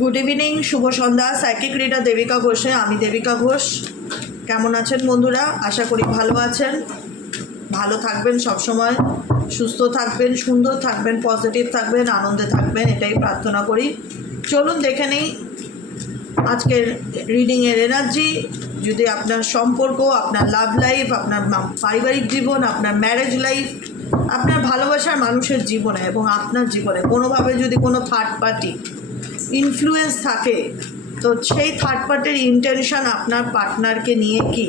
Good evening, শুভ সন্ধ্যা। Psychic reader Devika ঘোষে। আমি দেবিকা ঘোষ। কেমন আছেন বন্ধুরা? আশা করি ভালো আছেন, ভালো থাকবেন, সবসময় সুস্থ থাকবেন, সুন্দর থাকবেন, পজিটিভ থাকবেন, আনন্দে থাকবেন, এটাই প্রার্থনা করি। চলুন দেখে নেই আজকের রিডিংয়ের এনার্জি। যদি আপনার সম্পর্ক, আপনার লাভ লাইফ, আপনার পারিবারিক জীবন, আপনার ম্যারেজ লাইফ, আপনার ভালোবাসার মানুষের জীবনে এবং আপনার জীবনে কোনোভাবে যদি কোনো থার্ড পার্টি ইনফ্লুয়েন্স থাকে, তো সেই থার্ড পার্টির ইন্টেনশন আপনার পার্টনারকে নিয়ে কি,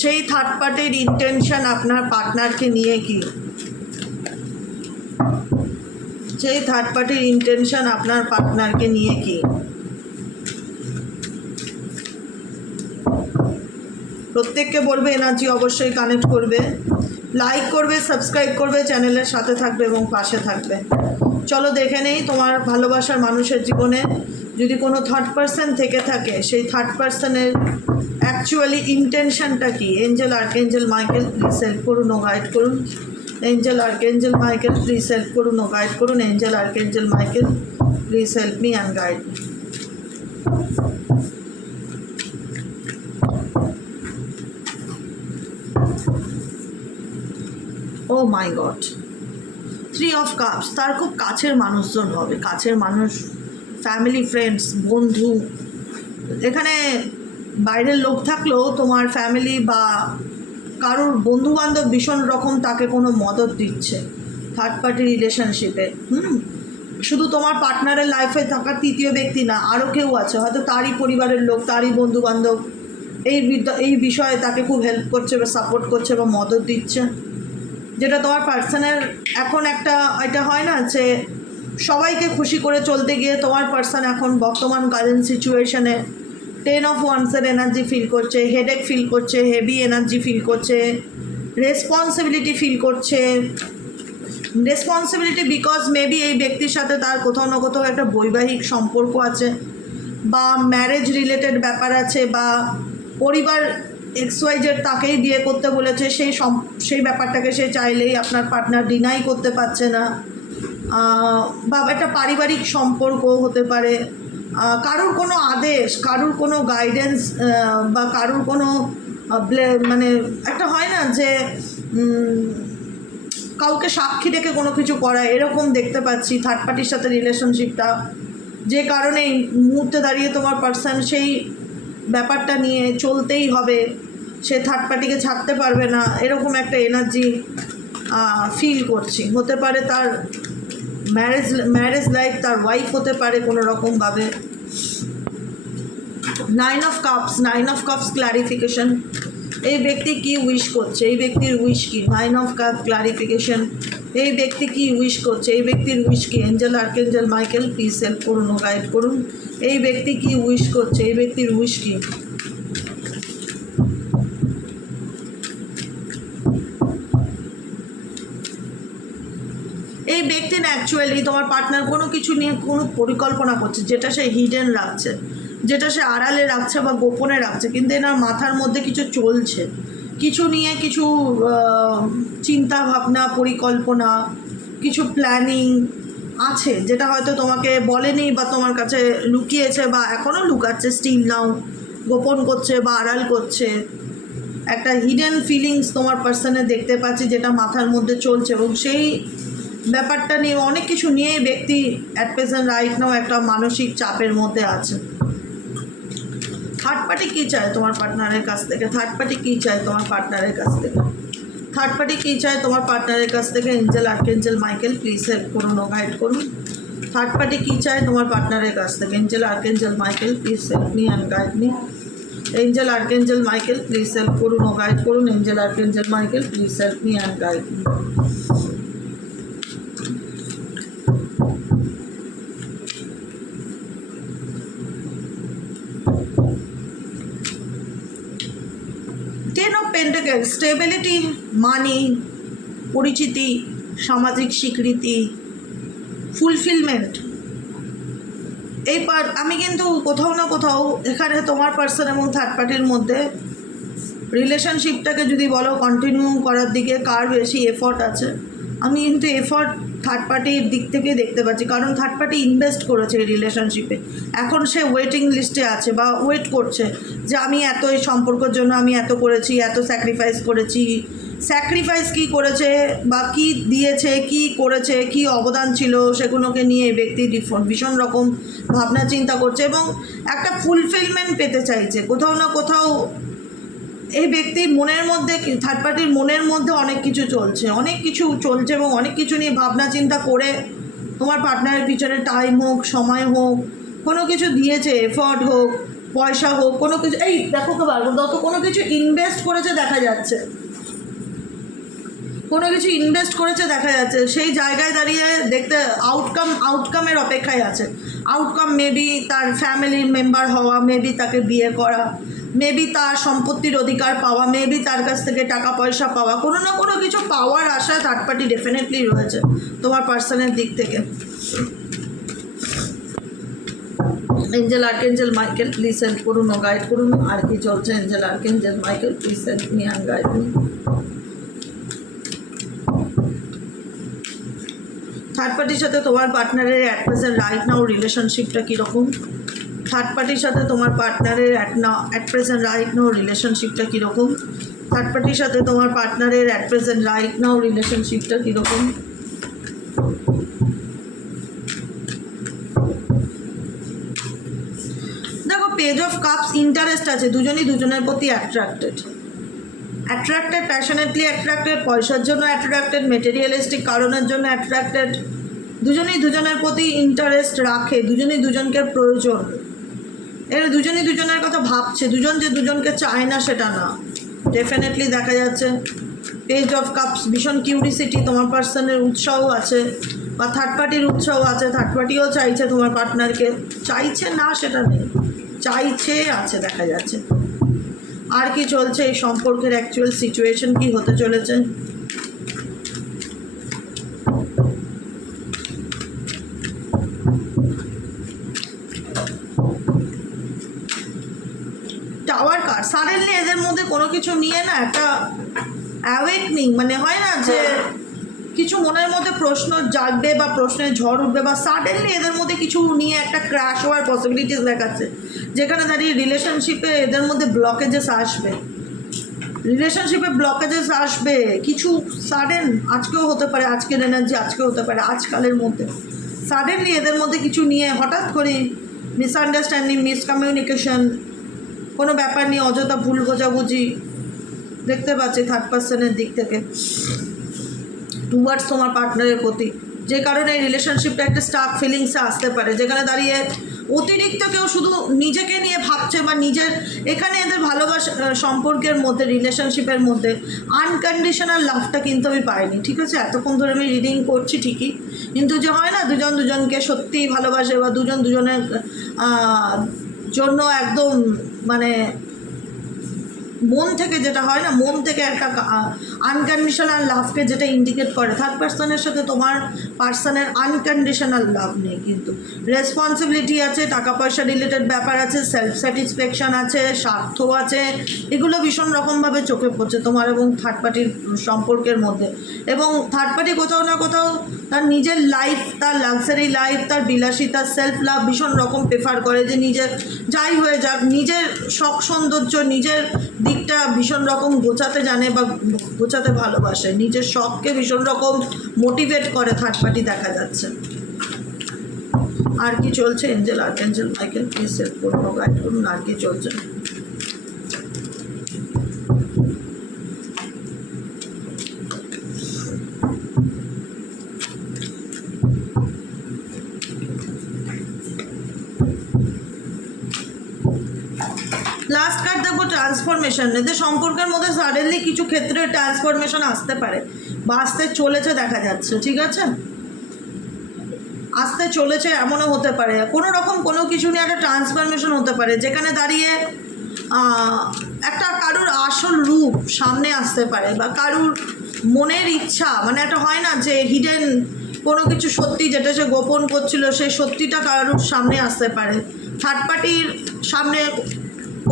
সেই থার্ড পার্টির ইন্টেনশন আপনার পার্টনারকে নিয়ে কি, সেই থার্ড পার্টির ইন্টেনশন আপনার পার্টনারকে নিয়ে কি। প্রত্যেককে বলবে এনার্জি অবশ্যই কানেক্ট করবে, লাইক করবে, সাবস্ক্রাইব করবে, চ্যানেলের সাথে থাকবে এবং পাশে থাকবে। চলো দেখে নেই তোমার ভালোবাসার মানুষের জীবনে যদি কোনো থার্ড পার্সন থেকে থাকে, সেই থার্ড পার্সনের অ্যাকচুয়ালি ইন্টেনশনটা কি। Angel archangel Michael please help করুন ও গাইড করুন। Angel archangel Michael please help করুন ও গাইড করুন। Angel archangel Michael please help me and guide me. Oh my god, 3 of cups. তার খুব কাছের মানুষজন হবে, কাছের মানুষ, ফ্যামিলি, ফ্রেন্ডস, বন্ধু। এখানে বাইরের লোক থাকলেও তোমার ফ্যামিলি বা কারোর বন্ধুবান্ধব ভীষণ রকম তাকে কোনো মদত দিচ্ছে থার্ড পার্টি রিলেশনশিপে। শুধু তোমার পার্টনারের লাইফে থাকা তৃতীয় ব্যক্তি না, আরও কেউ আছে, হয়তো তারই পরিবারের লোক, তারই বন্ধুবান্ধব এই বিষয়ে তাকে খুব হেল্প করছে বা সাপোর্ট করছে বা মদত দিচ্ছে। যেটা তোমার পার্সনের এখন একটা এটা হয় না যে সবাইকে খুশি করে চলতে গিয়ে তোমার পার্সন এখন বর্তমান কারেন্ট সিচুয়েশনে 10 অফ ওয়ান্সের এনার্জি ফিল করছে, হেডেক ফিল করছে, হেভি এনার্জি ফিল করছে, রেসপন্সিবিলিটি ফিল করছে। রেসপন্সিবিলিটি বিকজ মেবি এই ব্যক্তির সাথে তার কোথাও না কোথাও একটা বৈবাহিক সম্পর্ক আছে বা ম্যারেজ রিলেটেড ব্যাপার আছে বা পরিবার XYZ তাকেই বিয়ে করতে বলেছে, সেই ব্যাপারটাকে সে চাইলেই আপনার পার্টনার ডিনাই করতে পারছে না। বা একটা পারিবারিক সম্পর্ক হতে পারে, কারুর কোনো আদেশ, কারুর কোনো গাইডেন্স বা কারুর কোনো মানে একটা হয় না যে কাউকে সাক্ষী রেখে কোনো কিছু করা, এরকম দেখতে পাচ্ছি থার্ড পার্টির সাথে রিলেশনশিপটা। যে কারণে এই মুহূর্তে দাঁড়িয়ে তোমার পার্সন সেই ব্যাপারটা নিয়ে চলতেই হবে, সে থার্ড পার্টিকে ছাড়তে পারবে না, এরকম একটা এনার্জি ফিল করছি। হতে পারে তার ম্যারেজ লাইফ, তার ওয়াইফ হতে পারে কোনো রকমভাবে। 9 অফ কাপস ক্লারিফিকেশন। এই ব্যক্তি কি উইশ করছে, এই ব্যক্তির উইশ কি। 9 অফ কাপ ক্লারিফিকেশন। এই ব্যক্তি কি উইশ করছে, এই ব্যক্তির উইশ কি। Angel archangel Michael please help করুন ও গাইড করুন। এই ব্যক্তি কি উইশ করছে, এই ব্যক্তির উইশ কি। এই ব্যক্তি না অ্যাকচুয়ালি তোমার পার্টনার কোনো কিছু নিয়ে কোনো পরিকল্পনা করছে, যেটা সে হিডেন রাখছে, যেটা সে আড়ালে রাখছে বা গোপনে রাখছে, কিন্তু এনার মাথার মধ্যে কিছু চলছে, কিছু নিয়ে কিছু চিন্তা ভাবনা, পরিকল্পনা, কিছু প্ল্যানিং আছে, যেটা হয়তো তোমাকে বলেনি বা তোমার কাছে লুকিয়েছে বা এখনও লুকাচ্ছে, স্টিল নাও গোপন করছে বা আড়াল করছে। একটা হিডেন ফিলিংস তোমার পার্সনে দেখতে পাচ্ছি, যেটা মাথার মধ্যে চলছে, এবং সেই ব্যাপারটা নিয়ে অনেক কিছু নিয়ে ব্যক্তি অ্যাট প্রেজেন্ট রাইট নাও একটা মানসিক চাপের মধ্যে আছে। থার্ড পার্টি কী চায় তোমার পার্টনারের কাছ থেকে, থার্ড পার্টি কী চায় তোমার পার্টনারের কাছ থেকে, থার্ড পার্টি কী চায় তোমার পার্টনারের কাছ থেকে। Angel archangel Michael please help করুন ও গাইড করুন। থার্ড পার্টি কী চায় তোমার পার্টনারের কাছ থেকে। Angel archangel Michael please help me and guide me. Angel archangel Michael please help করুন ও গাইড করুন। Angel archangel Michael please help me and guide me. Pentacle, stability, money, পরিচিতি, সামাজিক স্বীকৃতি, ফুলফিলমেন্ট। আমি কিন্তু কোথাও না কোথাও এখানে তোমার পার্সন এবং থার্ড পার্টির মধ্যে রিলেশনশিপটাকে যদি বলো কন্টিনিউ করার দিকে কার বেশি এফর্ট আছে, আমি কিন্তু এফর্ট থার্ড পার্টির দিক থেকে দেখতে পাচ্ছি, কারণ থার্ড পার্টি ইনভেস্ট করেছে এই রিলেশনশিপে। এখন সে ওয়েটিং লিস্টে আছে বা ওয়েট করছে যে আমি এত এই সম্পর্কের জন্য আমি এত করেছি, এত স্যাক্রিফাইস করেছি। স্যাক্রিফাইস কী করেছে বা কী দিয়েছে, কী করেছে, কী অবদান ছিল, সেগুলোকে নিয়ে এই ব্যক্তি ভীষণ রকম ভাবনা চিন্তা করছে এবং একটা ফুলফিলমেন্ট পেতে চাইছে কোথাও না কোথাও। এই ব্যক্তির মনের মধ্যে, থার্ড পার্টির মনের মধ্যে অনেক কিছু চলছে এবং অনেক কিছু নিয়ে ভাবনা চিন্তা করে তোমার পার্টনারের পিছনে টাইম হোক, সময় হোক, কোনো কিছু দিয়েছে, এফর্ট হোক, পয়সা হোক, কোনো কিছু, এই দেখো তো পারবো তো কোনো কিছু ইনভেস্ট করেছে দেখা যাচ্ছে, কোনো কিছু ইনভেস্ট করেছে দেখা যাচ্ছে। সেই জায়গায় দাঁড়িয়ে দেখতে আউটকামের অপেক্ষায় আছে। আউটকাম মেবি তার ফ্যামিলির মেম্বার হওয়া, মেবি তাকে বিয়ে করা, মেবি তার সম্পত্তির অধিকার পাওয়া, মেবি তার কাছ থেকে টাকা পয়সা পাওয়া, কোনো না কোনো কিছু পাওয়ার আশা থার্ড পার্টি ডেফিনেটলি রয়েছে তোমার পার্সনের দিক থেকে। Angel archangel Michael please help করুন ও গাইড করুন। আর কি চলছে angel archangel Michael please help me and guide me. Third পার্টির সাথে তোমার পার্টনারের অ্যাট প্রেজেন্ট রাইট নাও রিলেশনশিপটা কীরকম? থার্ড পার্টির সাথে তোমার পার্টনারের অ্যাট প্রেজেন্ট রাইট নাও রিলেশনশিপটা কীরকম? থার্ড পার্টির সাথে তোমার পার্টনারের অ্যাট প্রেজেন্ট রাইট নাও রিলেশনশিপটা কীরকম? দেখো, পেজ অফ কাপস, ইন্টারেস্ট আছে, দুজনই দুজনের প্রতি অ্যাট্রাক্টেড, প্যাশনেটলি অ্যাট্রাক্টেড, পয়সার জন্য অ্যাট্রাক্টেড, মেটেরিয়ালিস্টিক কারণের জন্য অ্যাট্রাক্টেড, দুজনেই দুজনের প্রতি ইন্টারেস্ট রাখে, দুজনেই দুজনকে প্রয়োজন, এর দুজনই দুজনের কথা ভাবছে, দুজন যে দুজনকে চায় না সেটা না, ডেফিনেটলি দেখা যাচ্ছে। পেজ অফ কাপস, ভীষণ কিউরিসিটি, তোমার পার্সনের উৎসাহ আছে বা থার্ড পার্টির উৎসাহ আছে, থার্ড পার্টিও চাইছে তোমার পার্টনারকে, চাইছে না সেটা নেই, চাইছে আছে দেখা যাচ্ছে। আর কি চলছে এই সম্পর্কের অ্যাকচুয়াল সিচুয়েশন কি হতে চলেছে? টাওয়ার কার্ড, সাডেনলি এদের মধ্যে কোনো কিছু নিয়ে না একটা অ্যাওয়েকনিং, মানে হয় না যে কিছু মনের মধ্যে প্রশ্ন জাগবে বা প্রশ্নের ঝড় উঠবে, বা সাডেনলি এদের মধ্যে কিছু নিয়ে একটা ক্র্যাশ হওয়ার পসিবিলিটিস দেখাচ্ছে, যেখানে দাঁড়িয়ে রিলেশনশিপে এদের মধ্যে ব্লকেজেস আসবে, কিছু সাডেন, আজকেও হতে পারে, আজকের এনার্জি আজকেও হতে পারে, আজকালের মধ্যে সাডেনলি এদের মধ্যে কিছু নিয়ে হঠাৎ করে মিসআন্ডারস্ট্যান্ডিং, মিসকমিউনিকেশন, কোনো ব্যাপার নিয়ে অযথা ভুল বোঝাবুঝি দেখতে পাচ্ছি থার্ড পার্সনের দিক থেকে টুয়ার্ডস তোমার পার্টনারের প্রতি, যে কারণে এই রিলেশনশিপটা একটা স্টাক ফিলিংসে আসতে পারে, যেখানে দাঁড়িয়ে অতিরিক্ত কেউ শুধু নিজেকে নিয়ে ভাবছে বা নিজের, এখানে এদের ভালোবাসা সম্পর্কের মধ্যে, রিলেশনশিপের মধ্যে আনকন্ডিশনাল লাভটা কিন্তু আমি পাইনি, ঠিক আছে? এতক্ষণ ধরে আমি রিডিং করছি ঠিকই, কিন্তু যে হয় না দুজন দুজনকে সত্যিই ভালোবাসে বা দুজন দুজনের জন্য একদম মানে মন থেকে, যেটা হয় না মন থেকে একটা আনকন্ডিশনাল লাভকে যেটা ইন্ডিকেট করে, থার্ড পার্সনের সাথে তোমার পার্সনের আনকন্ডিশনাল লাভ নেই, কিন্তু রেসপন্সিবিলিটি আছে, টাকা পয়সা রিলেটেড ব্যাপার আছে, সেলফ স্যাটিসফ্যাকশান আছে, স্বার্থ আছে, এগুলো ভীষণ রকমভাবে চোখে পড়ছে তোমার এবং থার্ড পার্টির সম্পর্কের মধ্যে। এবং থার্ড পার্টি কোথাও না কোথাও তার নিজের লাইফ, তার লাক্সারি লাইফ, তার বিলাসিতা, সেলফ লাভ ভীষণ রকম প্রেফার করে, যে নিজের যাই হয়ে যাক নিজের শখ সৌন্দর্য, নিজের দিকটা ভীষণ রকম গোছাতে জানে বা গোছাতে ভালোবাসে, নিজের শখকে ভীষণ রকম মোটিভেট করে থার্ড পার্টি দেখা যাচ্ছে। আর কি চলছে angel archangel Michael please help করুন, গাইড করুন। আর কি চলছে? লাস্ট কার্ড দেখবো ট্রান্সফরমেশন। এদের সম্পর্কের মধ্যে সাডেনলি কিছু ক্ষেত্রে ট্রান্সফরমেশন আসতে পারে বা আসতে চলেছে দেখা যাচ্ছে, ঠিক আছে? আসতে চলেছে এমনও হতে পারে, কোনো রকম কোনো কিছু নিয়ে একটা ট্রান্সফরমেশন হতে পারে, যেখানে দাঁড়িয়ে একটা কারুর আসল রূপ সামনে আসতে পারে বা কারুর মনের ইচ্ছা, মানে একটা হয় না যে হিডেন কোনো কিছু সত্যি যেটা সে গোপন করছিল, সেই সত্যিটা কারুর সামনে আসতে পারে, থার্ড পার্টির সামনে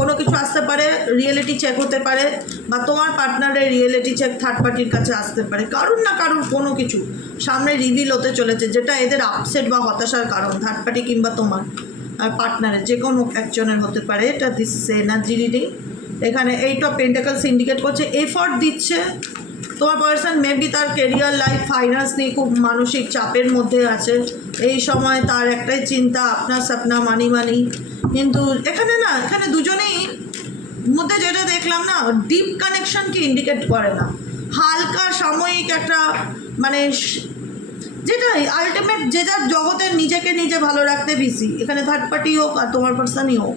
কোনো কিছু আসতে পারে, রিয়েলিটি চেক হতে পারে, বা তোমার পার্টনারের রিয়েলিটি চেক থার্ড পার্টির কাছে আসতে পারে, কারুর না কারুর কোনো কিছু সামনে রিভিল হতে চলেছে, যেটা এদের আপসেট বা হতাশার কারণ, থার্ড পার্টি কিংবা তোমার পার্টনারের যে কোনো একজনের হতে পারে। এটা দিস ইজ এনার্জি রিডিং। এখানে 8 অফ পেন্টাকলস ইন্ডিকেট করছে এফর্ট দিচ্ছে তোমার পার্সন। মেবি তার কেরিয়ার লাইফ ফাইন্যান্স নিয়ে খুব মানসিক চাপের মধ্যে আছে এই সময়, তার একটাই চিন্তা আপনার সাপনা মানি মানি। কিন্তু এখানে দুজনেই মধ্যে যেটা দেখলাম না, ডিপ কানেকশনকে ইন্ডিকেট করে না, হালকা সাময়িক একটা মানে যেটা আলটিমেট যে যার জগতে নিজেকে নিজে ভালো রাখতে বিজি। এখানে থার্ড পার্টি হোক আর তোমার পার্সনই হোক,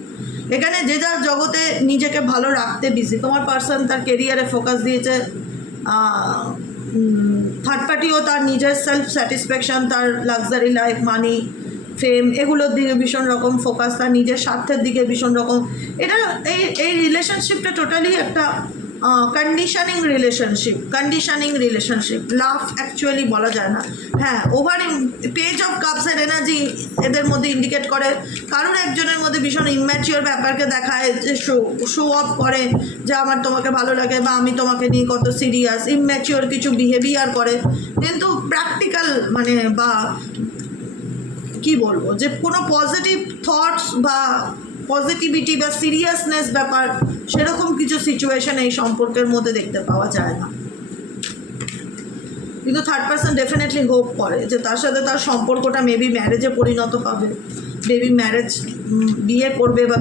এখানে যে যার জগতে নিজেকে ভালো রাখতে বিজি। তোমার পার্সন তার কেরিয়ারে ফোকাস দিয়েছে, থার্ড পার্টিও তার নিজের সেলফ স্যাটিসফ্যাকশান, তার লাক্সারি লাইফ, মানি, ফেম, এগুলোর দিকে ভীষণ রকম ফোকাস, তার নিজের স্বার্থের দিকে ভীষণ রকম। এটা এই রিলেশনশিপটা টোটালি একটা কন্ডিশনিং রিলেশনশিপ, লাভ অ্যাকচুয়ালি বলা যায় না। হ্যাঁ, ওভার পেজ অফ কাপসের এনার্জি এদের মধ্যে ইন্ডিকেট করে কারোর একজনের মধ্যে ভীষণ ইম্যাচিওর ব্যাপারকে দেখায়, যে শো অফ করে যে আমার তোমাকে ভালো লাগে বা আমি তোমাকে নিয়ে কত সিরিয়াস, ইম্যাচিওর কিছু বিহেভিয়ার করে। কিন্তু প্র্যাকটিক্যাল মানে বা কি বলবো, যে কোনো পজিটিভ থটস বা পজিটিভিটি বা সিরিয়াসনেস ব্যাপার সেরকম কিছু সিচুয়েশন এই সম্পর্কের মধ্যে দেখতে পাওয়া যায় না। কিন্তু থার্ড পার্সন ডেফিনেটলি হোপ করে যে তার সাথে তার সম্পর্কটা মেবি ম্যারেজে পরিণত পাবে, মেবি ম্যারেজ, বিয়ে করবে বা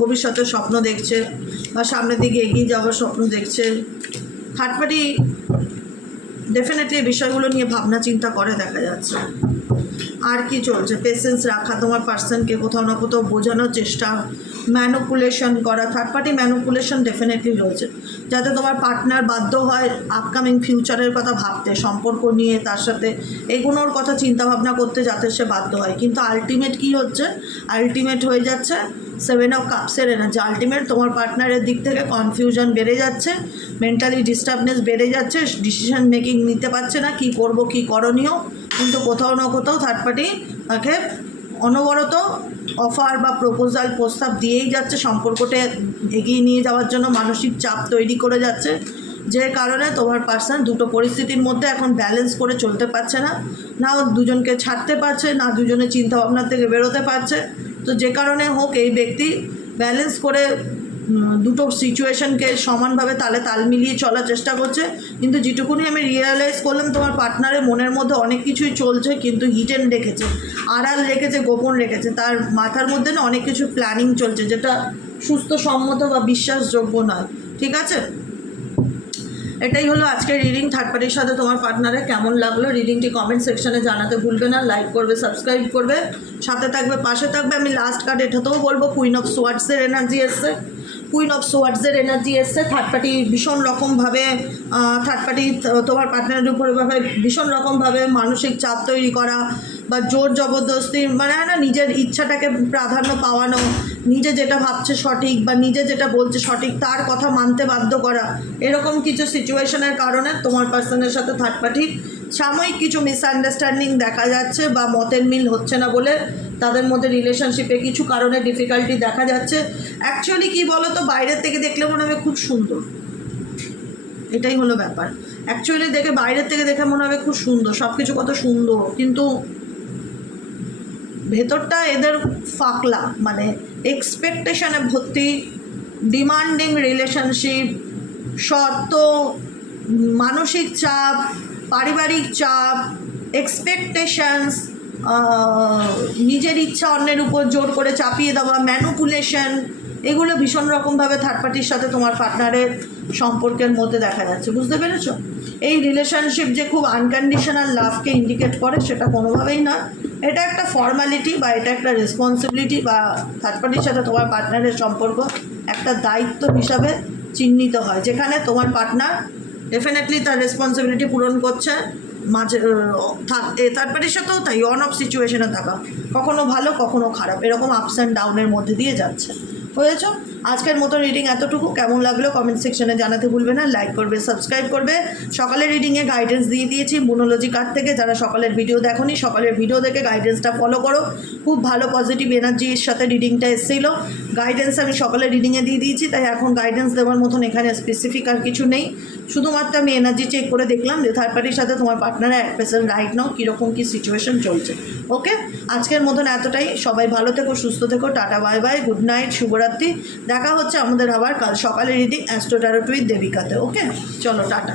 ভবিষ্যতের স্বপ্ন দেখছে বা সামনের দিকে এগিয়ে যাওয়ার স্বপ্ন দেখছে। থার্ড পার্টি ডেফিনেটলি এই বিষয়গুলো নিয়ে ভাবনা চিন্তা করে দেখা যাচ্ছে। আর কি চলছে, পেশেন্স রাখা, তোমার পার্সনকে কোথাও না কোথাও বোঝানোর চেষ্টা, ম্যানুপুলেশন করা। থার্ড পার্টি ম্যানুপুলেশন ডেফিনেটলি রয়েছে, যাতে তোমার পার্টনার বাধ্য হয় আপকামিং ফিউচারের কথা ভাবতে, সম্পর্ক নিয়ে তার সাথে এগোনোর কথা চিন্তাভাবনা করতে, যাতে সে বাধ্য হয়। কিন্তু আলটিমেট কি হচ্ছে, আলটিমেট হয়ে যাচ্ছে 7 অফ কাপসের এনার্জি। আলটিমেট তোমার পার্টনারের দিক থেকে কনফিউশন বেড়ে যাচ্ছে, মেন্টালি ডিস্টার্বনেস বেড়ে যাচ্ছে, ডিসিশন মেকিং নিতে পারছে না, কি করব কি করণীয়। কিন্তু কোথাও না কোথাও থার্ড পার্টি তাকে অনবরত অফার বা প্রস্তাব দিয়েই যাচ্ছে, সম্পর্কটা এগিয়ে নিয়ে যাওয়ার জন্য মানসিক চাপ তৈরি করে যাচ্ছে, যে কারণে তোমার পার্সন দুটো পরিস্থিতির মধ্যে এখন ব্যালেন্স করে চলতে পারছে না, না দুজনকে ছাড়তে পারছে, না দুজনের চিন্তাভাবনার থেকে বেরোতে পারছে। তো যে কারণে হোক এই ব্যক্তি ব্যালেন্স করে দুটো সিচুয়েশনকে সমানভাবে তাল মিলিয়ে চলার চেষ্টা করছে। কিন্তু যেটুকুনি আমি রিয়েলাইজ করলাম, তোমার পার্টনারের মনের মধ্যে অনেক কিছুই চলছে, কিন্তু হিডেন রেখেছে, আড়াল রেখেছে, গোপন রেখেছে। তার মাথার মধ্যে না অনেক কিছু প্ল্যানিং চলছে, যেটা সুস্থ সম্মত বা বিশ্বাসযোগ্য নয়। ঠিক আছে, এটাই হলো আজকের রিডিং। থার্ড পার্টির সাথে তোমার পার্টনারে কেমন লাগলো রিডিংটি কমেন্ট সেকশনে জানাতে ভুলবে না। লাইক করবে, সাবস্ক্রাইব করবে, সাথে থাকবে, পাশে থাকবে। আমি লাস্ট কার্ড এটাতেও বলবো, কুইন অফ সোয়ার্ডসের এনার্জি এসছে, থার্ড পার্টি ভীষণ রকমভাবে তোমার পার্টনারের উপরে ভীষণ রকমভাবে মানসিক চাপ তৈরি করা বা জোর জবরদস্তি, মানে না নিজের ইচ্ছাটাকে প্রাধান্য পাওয়ানো, নিজে যেটা ভাবছে সঠিক বা নিজে যেটা বলছে সঠিক তার কথা মানতে বাধ্য করা, এরকম কিছু সিচুয়েশনের কারণে তোমার পার্সনের সাথে থার্ড পার্টির সাময়িক কিছু মিসআন্ডারস্ট্যান্ডিং দেখা যাচ্ছে বা মতের মিল হচ্ছে না বলে তাদের মধ্যে রিলেশনশিপে কিছু কারণে ডিফিকাল্টি দেখা যাচ্ছে। অ্যাকচুয়ালি কী বলো তো, বাইরের থেকে দেখলে মনে হবে খুব সুন্দর, এটাই হলো ব্যাপার। অ্যাকচুয়ালি বাইরের থেকে দেখে মনে হবে খুব সুন্দর, সব কিছু কত সুন্দর, কিন্তু ভেতরটা এদের ফাকলা, মানে এক্সপেকটেশনে ভর্তি, ডিমান্ডিং রিলেশনশিপ, শর্ত, মানসিক চাপ, পারিবারিক চাপ, এক্সপেকটেশনস, নিজের ইচ্ছা অন্যের উপর জোর করে চাপিয়ে দেওয়া, ম্যানুপুলেশন, এগুলো ভীষণ রকমভাবে থার্ড পার্টির সাথে তোমার পার্টনারের সম্পর্কের মধ্যে দেখা যাচ্ছে। বুঝতে পেরেছ? এই রিলেশনশিপ যে খুব আনকন্ডিশনাল লাভকে ইন্ডিকেট করে সেটা কোনোভাবেই না। এটা একটা ফর্মালিটি বা এটা একটা রেসপন্সিবিলিটি, বা থার্ড পার্টির সাথে তোমার পার্টনারের সম্পর্ক একটা দায়িত্ব হিসাবে চিহ্নিত হয়, যেখানে তোমার পার্টনার ডেফিনেটলি তার রেসপন্সিবিলিটি পূরণ করছে। মাঝে থার্ড পার্টির সাথেও তাই অন অফ সিচুয়েশনে থাকা, কখনো ভালো কখনো খারাপ, এরকম আপস অ্যান্ড ডাউনের মধ্যে দিয়ে যাচ্ছে। হয়েছ? আজকের মতো রিডিং এতটুকু। কেমন লাগলো কমেন্ট সেকশনে জানাতে ভুলবে না। লাইক করবে, সাবস্ক্রাইব করবে। সকালের রিডিংয়ে গাইডেন্স দিয়ে দিয়েছি বুনোলজি কার্ড থেকে। যারা সকালের ভিডিও দেখোনি, সকালের ভিডিও দেখে গাইডেন্সটা ফলো করো। খুব ভালো পজিটিভ এনার্জির সাথে রিডিংটা এসেছিলো। গাইডেন্স আমি সকালের রিডিংয়ে দিয়ে দিয়েছি, তাই এখন গাইডেন্স দেওয়ার মতন এখানে স্পেসিফিক আর কিছু নেই। শুধুমাত্র আমি এনার্জি চেক করে দেখলাম যে থার্ড পার্টির সাথে তোমার পার্টনারের অ্যাট প্রেজেন্ট রাইট নাও কীরকম কী সিচুয়েশন চলছে। ওকে, আজকের মতন এতটাই। সবাই ভালো থেকো, সুস্থ থেকো, tata bye bye, good night, শুভরাত্রি। দেখা হচ্ছে আমাদের আবার কাল সকালে রিডিং অ্যাস্ট্রো ট্যারোট উইথ দেবিকাতে। ওকে, চলো টাটা।